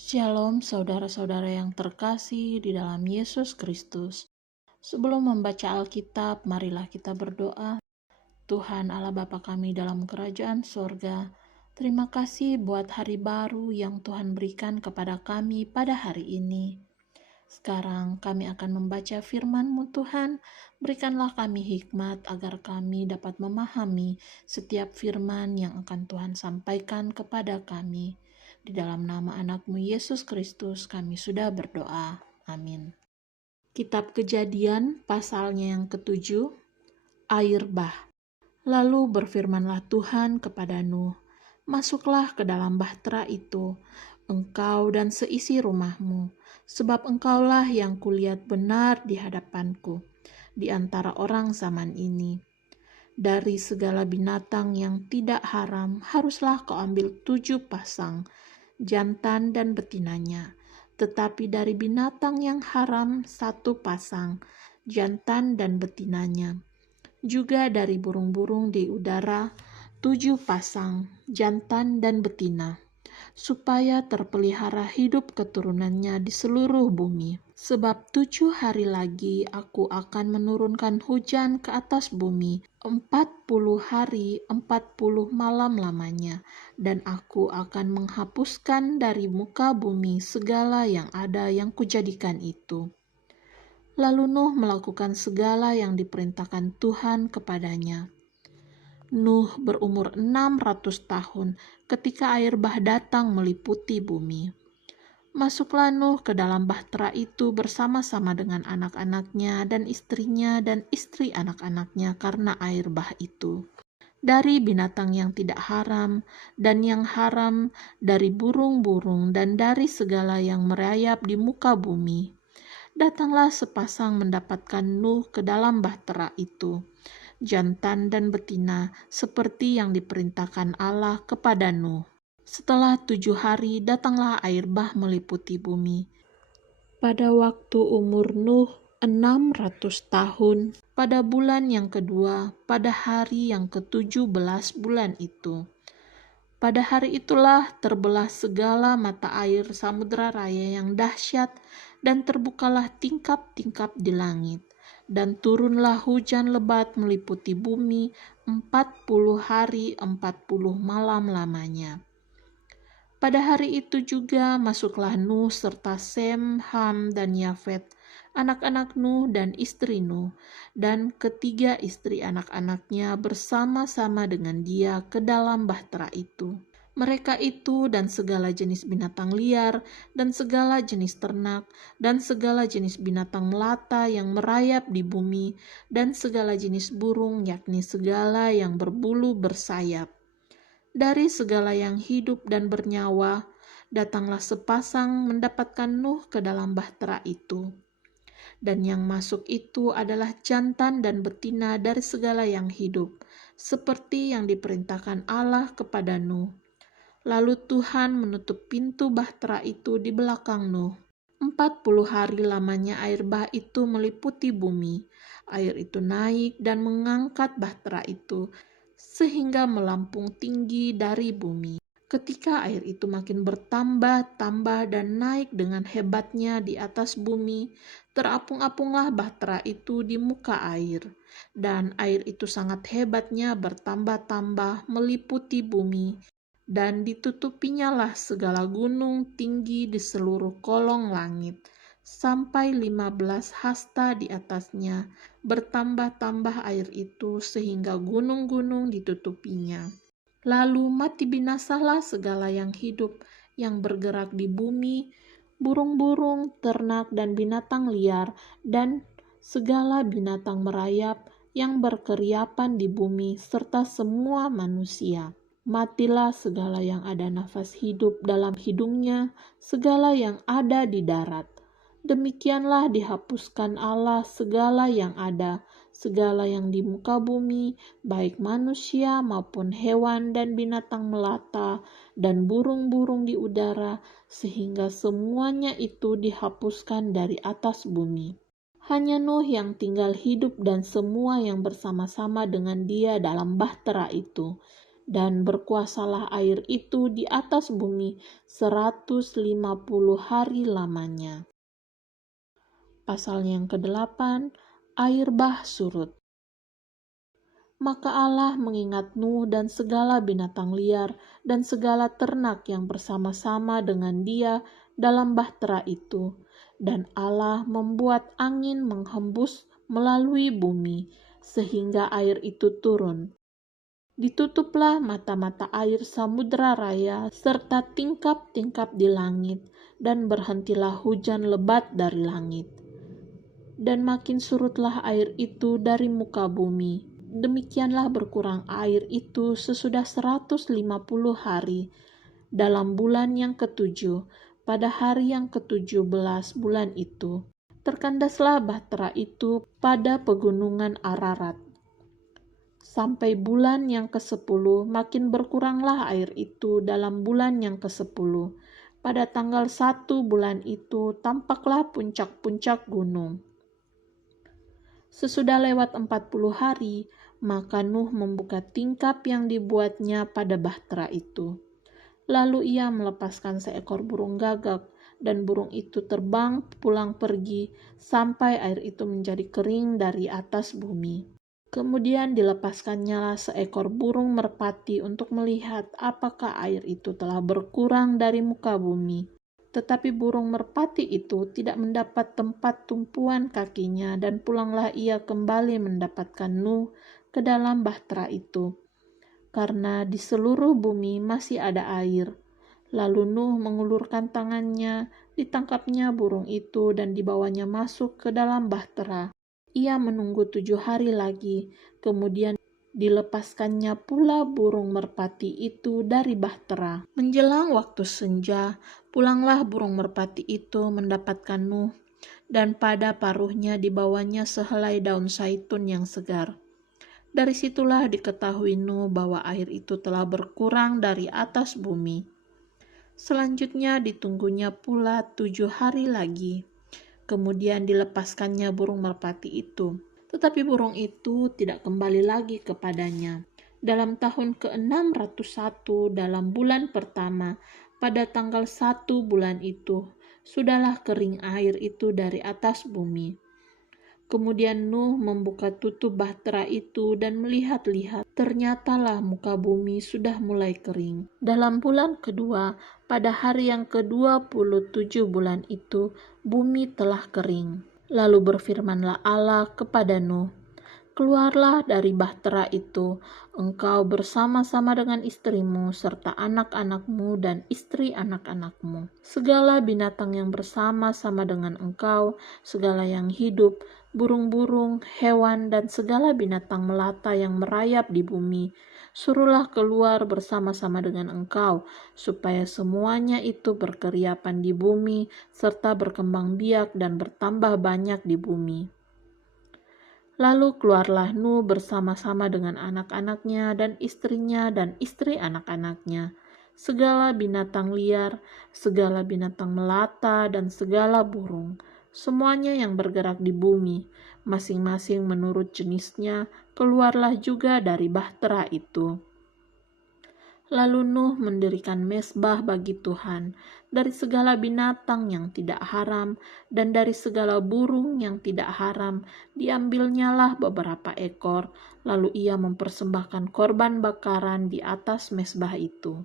Shalom saudara-saudara yang terkasih di dalam Yesus Kristus. Sebelum membaca Alkitab, marilah kita berdoa. Tuhan Allah Bapa kami dalam kerajaan sorga, terima kasih buat hari baru yang Tuhan berikan kepada kami pada hari ini. Sekarang kami akan membaca firman-Mu Tuhan, berikanlah kami hikmat agar kami dapat memahami setiap firman yang akan Tuhan sampaikan kepada kami. Di dalam nama anak-Mu Yesus Kristus kami sudah berdoa. Amin. Kitab Kejadian pasalnya yang ke-7, air bah. Lalu berfirmanlah Tuhan kepada Nuh, masuklah ke dalam bahtera itu, engkau dan seisi rumahmu, sebab engkaulah yang kulihat benar di hadapanku, di antara orang zaman ini. Dari segala binatang yang tidak haram, haruslah kau ambil 7 pasang, jantan dan betinanya. Tetapi dari binatang yang haram 1 pasang, jantan dan betinanya. Juga dari burung-burung di udara 7 pasang, jantan dan betina, supaya terpelihara hidup keturunannya di seluruh bumi. Sebab 7 hari lagi aku akan menurunkan hujan ke atas bumi, 40 hari 40 malam lamanya, dan aku akan menghapuskan dari muka bumi segala yang ada yang kujadikan itu. Lalu Nuh melakukan segala yang diperintahkan Tuhan kepadanya. Nuh berumur 600 tahun ketika air bah datang meliputi bumi. Masuklah Nuh ke dalam bahtera itu bersama-sama dengan anak-anaknya dan istrinya dan istri anak-anaknya karena air bah itu. Dari binatang yang tidak haram dan yang haram, dari burung-burung dan dari segala yang merayap di muka bumi. Datanglah sepasang mendapatkan Nuh ke dalam bahtera itu, jantan dan betina, seperti yang diperintahkan Allah kepada Nuh. Setelah 7 hari, datanglah air bah meliputi bumi. Pada waktu umur Nuh 600 tahun, pada bulan yang kedua, pada hari yang ke-17 bulan itu. Pada hari itulah terbelah segala mata air samudera raya yang dahsyat, dan terbukalah tingkap-tingkap di langit, dan turunlah hujan lebat meliputi bumi 40 hari 40 malam lamanya. Pada hari itu juga masuklah Nuh serta Sem, Ham, dan Yafet, anak-anak Nuh dan istri Nuh, dan ketiga istri anak-anaknya bersama-sama dengan dia ke dalam bahtera itu. Mereka itu dan segala jenis binatang liar, dan segala jenis ternak, dan segala jenis binatang melata yang merayap di bumi, dan segala jenis burung, yakni segala yang berbulu bersayap. Dari segala yang hidup dan bernyawa, datanglah sepasang mendapatkan Nuh ke dalam bahtera itu. Dan yang masuk itu adalah jantan dan betina dari segala yang hidup, seperti yang diperintahkan Allah kepada Nuh. Lalu Tuhan menutup pintu bahtera itu di belakang Nuh. 40 hari lamanya air bah itu meliputi bumi. Air itu naik dan mengangkat bahtera itu, sehingga melampung tinggi dari bumi. Ketika air itu makin bertambah-tambah dan naik dengan hebatnya di atas bumi, terapung-apunglah bahtera itu di muka air. Dan air itu sangat hebatnya bertambah-tambah meliputi bumi, dan ditutupinya lah segala gunung tinggi di seluruh kolong langit, sampai 15 hasta di atasnya, bertambah-tambah air itu sehingga gunung-gunung ditutupinya. Lalu mati binasalah segala yang hidup yang bergerak di bumi, burung-burung, ternak dan binatang liar, dan segala binatang merayap yang berkeriapan di bumi, serta semua manusia. Matilah segala yang ada nafas hidup dalam hidungnya, segala yang ada di darat. Demikianlah dihapuskan Allah segala yang ada, segala yang di muka bumi, baik manusia maupun hewan dan binatang melata, dan burung-burung di udara, sehingga semuanya itu dihapuskan dari atas bumi. Hanya Nuh yang tinggal hidup dan semua yang bersama-sama dengan dia dalam bahtera itu. dan berkuasalah air itu di atas bumi 150 hari lamanya. Pasal yang ke-8, air bah surut. Maka Allah mengingat Nuh dan segala binatang liar dan segala ternak yang bersama-sama dengan dia dalam bahtera itu. Dan Allah membuat angin menghembus melalui bumi, sehingga air itu turun. Ditutuplah mata-mata air samudera raya serta tingkap-tingkap di langit, dan berhentilah hujan lebat dari langit. Dan makin surutlah air itu dari muka bumi. Demikianlah berkurang air itu sesudah 150 hari. Dalam bulan yang ketujuh, pada hari yang ke-17 bulan itu, terkandaslah bahtera itu pada pegunungan Ararat. Sampai bulan yang ke-10, makin berkuranglah air itu dalam bulan yang ke-10. Pada tanggal 1 bulan itu, tampaklah puncak-puncak gunung. Sesudah lewat 40 hari, maka Nuh membuka tingkap yang dibuatnya pada bahtera itu. Lalu ia melepaskan seekor burung gagak, dan burung itu terbang pulang pergi sampai air itu menjadi kering dari atas bumi. Kemudian dilepaskannyalah seekor burung merpati untuk melihat apakah air itu telah berkurang dari muka bumi. Tetapi burung merpati itu tidak mendapat tempat tumpuan kakinya, dan pulanglah ia kembali mendapatkan Nuh ke dalam bahtera itu, karena di seluruh bumi masih ada air. Lalu Nuh mengulurkan tangannya, ditangkapnya burung itu dan dibawanya masuk ke dalam bahtera. Ia menunggu 7 hari lagi, kemudian dilepaskannya pula burung merpati itu dari bahtera. Menjelang waktu senja, pulanglah burung merpati itu mendapatkan Nuh, dan pada paruhnya dibawanya sehelai daun zaitun yang segar. Dari situlah diketahui Nuh bahwa air itu telah berkurang dari atas bumi. Selanjutnya ditunggunya pula 7 hari lagi. Kemudian dilepaskannya burung merpati itu. Tetapi burung itu tidak kembali lagi kepadanya. Dalam tahun ke-601 dalam bulan pertama, pada tanggal 1 bulan itu, sudahlah kering air itu dari atas bumi. Kemudian Nuh membuka tutup bahtera itu dan melihat-lihat, ternyatalah muka bumi sudah mulai kering. Dalam bulan kedua, pada hari yang ke-27 bulan itu, bumi telah kering. Lalu berfirmanlah Allah kepada Nuh, "Keluarlah dari bahtera itu, engkau bersama-sama dengan istrimu, serta anak-anakmu dan istri anak-anakmu. Segala binatang yang bersama-sama dengan engkau, segala yang hidup, burung-burung, hewan, dan segala binatang melata yang merayap di bumi, suruhlah keluar bersama-sama dengan engkau, supaya semuanya itu berkeriapan di bumi, serta berkembang biak dan bertambah banyak di bumi." Lalu keluarlah Nuh bersama-sama dengan anak-anaknya dan istrinya dan istri anak-anaknya, segala binatang liar, segala binatang melata, dan segala burung, semuanya yang bergerak di bumi, masing-masing menurut jenisnya, keluarlah juga dari bahtera itu. Lalu Nuh mendirikan mezbah bagi Tuhan dari segala binatang yang tidak haram dan dari segala burung yang tidak haram. Diambilnyalah beberapa ekor, lalu ia mempersembahkan korban bakaran di atas mezbah itu.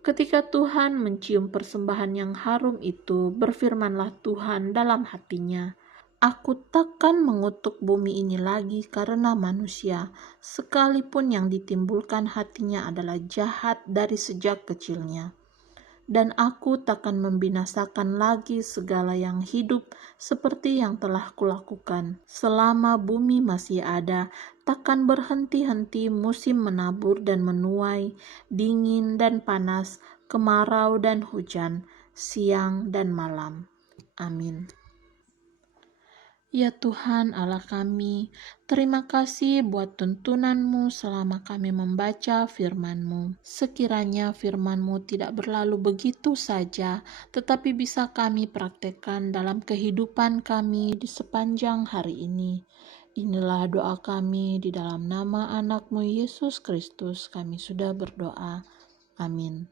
Ketika Tuhan mencium persembahan yang harum itu, berfirmanlah Tuhan dalam hatinya, "Aku takkan mengutuk bumi ini lagi karena manusia, sekalipun yang ditimbulkan hatinya adalah jahat dari sejak kecilnya. Dan aku takkan membinasakan lagi segala yang hidup seperti yang telah kulakukan. Selama bumi masih ada, takkan berhenti-henti musim menabur dan menuai, dingin dan panas, kemarau dan hujan, siang dan malam." Amin. Ya Tuhan Allah kami, terima kasih buat tuntunan-Mu selama kami membaca firman-Mu. Sekiranya firman-Mu tidak berlalu begitu saja, tetapi bisa kami praktekkan dalam kehidupan kami di sepanjang hari ini. Inilah doa kami di dalam nama anak-Mu Yesus Kristus. Kami sudah berdoa. Amin.